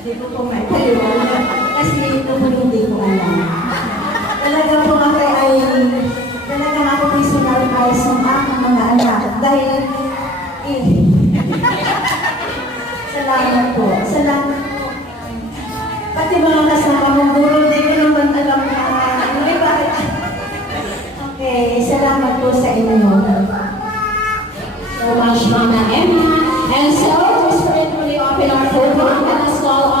Hindi ko po maipaliwanag. Kasi ito po hindi ko alam. Talaga po ako ay, talaga ako may sinarprise ng aking mga anak. Dahil, salamat po. Salamat po. Pati mga kasama mong guro, hindi ko naman alam na, bakit? Okay, salamat po sa inyo. So much, Mama Emma. And so,